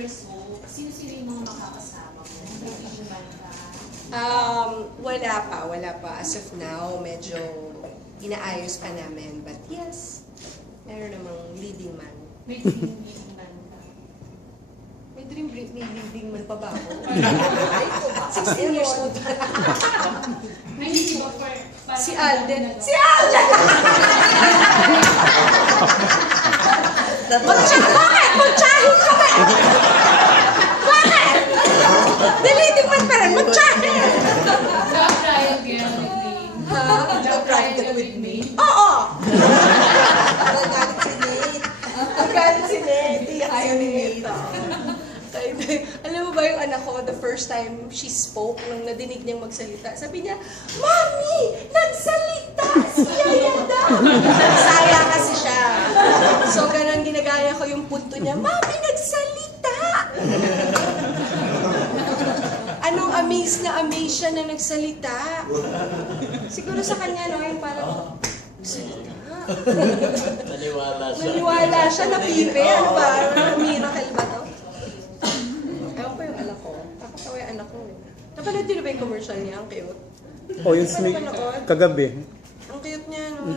your soap, sino-sino yung mga makakasama mo? May leading man ka? Wala pa. As of now, medyo inaayos pa namin. But yes, meron namang leading man. May leading man ka? May leading man pa ba ako? Ay, ko ba? 16 years old. Ay, hindi ba for... Si Alden. Si Bakit? Magtsahin ka ba? Bakit? Leading man pa rin, magtsahin! Job trial girl with me. Job trial with me. Oo! Nagalit si Nate. Nagalit si Nate. Ayaw ni Nate. Alam mo ba yung anak ko, the first time she spoke, nung nadinig niyang magsalita, sabi niya, Mami! Nagsalita! Si Yayada! Saya kasi siya. So, ganun ginagaya ko yung punto niya, Mami! Nagsalita! Anong amaze siya na nagsalita? Siguro sa kanya, no, yung parang, nagsalita. Naniwala siya, napipe. Ano ba? Miracle ba to? Ewan ko yung anak ko. Nakatawa yung anak ko eh. Napanood din ba yung commercial niya? Ang cute. O yung snake, kagabi. Ang cute niya, no?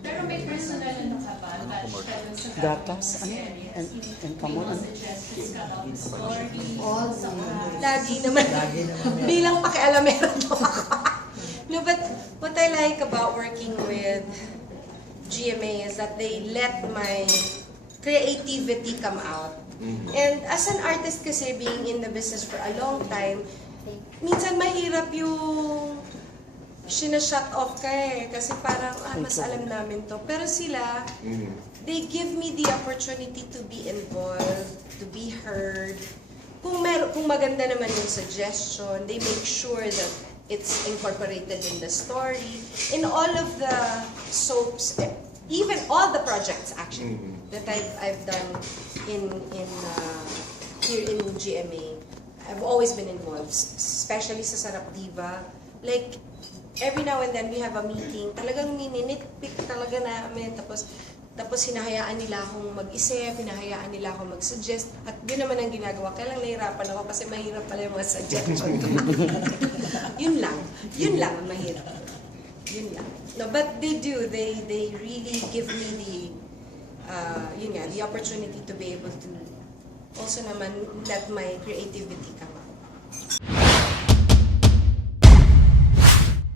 Pero may personal ano ka ba? Touch ka dun sa Gatas, ano? areas. And come on. May mga suggestions ka about the story. All sa Lagi naman. Bilang pakialamera to ako. No, but what I like about working with GMA is that they let my creativity come out. And as an artist kasi, being in the business for a long time, minsan mahirap yung sinashut off ka eh. Kasi parang, mas alam namin to. Pero sila, they give me the opportunity to be involved, to be heard. Kung maganda naman yung suggestion, they make sure that it's incorporated in the story. In all of the soaps, even all the projects actually that I've done in here in GMA, I've always been involved, especially sa Sarap Diva. Like every now and then we have a meeting, talagang ninitpick talaga namin, tapos hinahayaan nila akong mag-isip, hinahayaan nila akong mag-suggest, at yun naman ang ginagawa. Kaya lang nahirapan ako kasi mahirap pala yung mga suggestion. Yun lang ang mahirap. Yun lang. No, but they do, they really give me the opportunity to be able to also naman let my creativity come